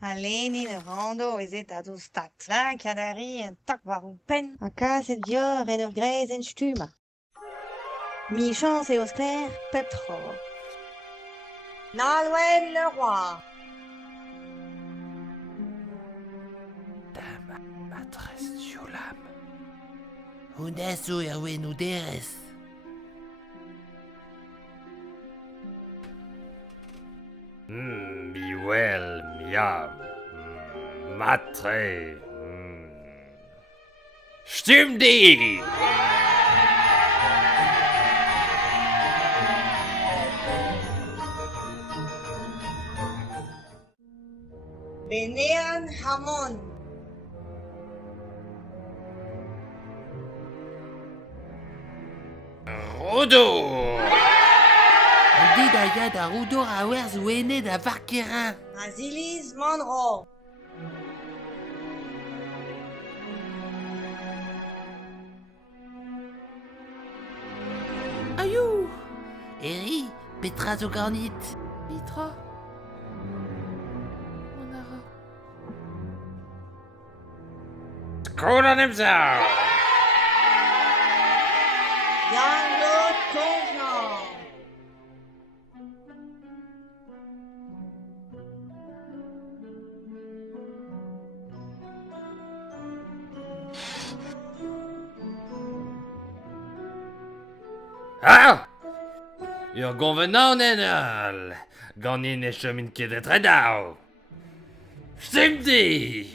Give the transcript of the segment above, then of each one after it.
Alleen in de rando is het dat stad. Daar kadari en tak waarom pen. A cas et dior en grijs en stuma. Mi chance et Osclair, Petro. Nolwenn le roi. Dame, maîtresse Julam. Unesu erwin uderes. Miwel, miam. Matre. Stimmt die! Benean Hamon. Rodo! Dida yada rudor a wers wene da varkerin. Azilis Monroe. Ayou. Eri, Petra zo garnit. Petra. Monara. Skål dem så! Jean-Claude Confiant. Ah! Ur gonvenant enal! Ganin e chemin ket etredao! Stimmt die!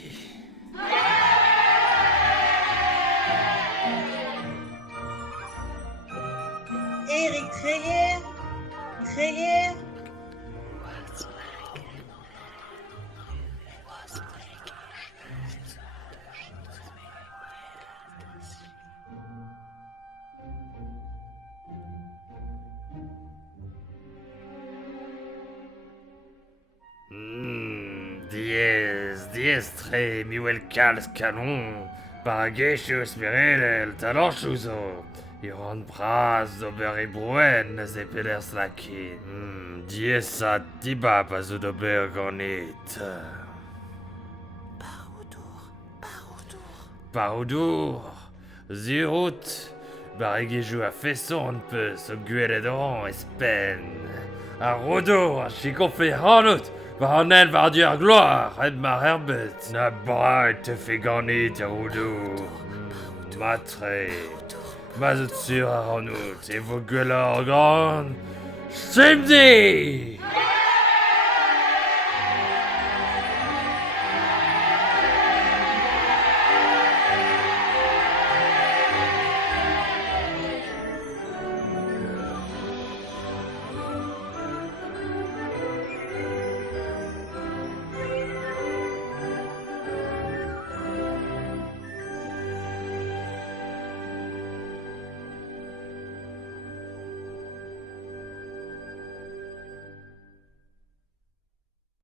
Eric Treyer. Treyer. Dies tre miwel kalz kanon, parageus merel talanchuzo, iron bras d'ober e broen ze peder slakin. Dies sa tiba pas o d'ober ganit. Paroudour, zirut, barigejou a fesson un peus o gweledran espen. A rodo, a chiko fe hanout, va an el var dier gloar, ed mar herbet. Na brait te fe ganit a rodo. Matre, mazet sur a ranout, e vo gwellor gant. Stimdi!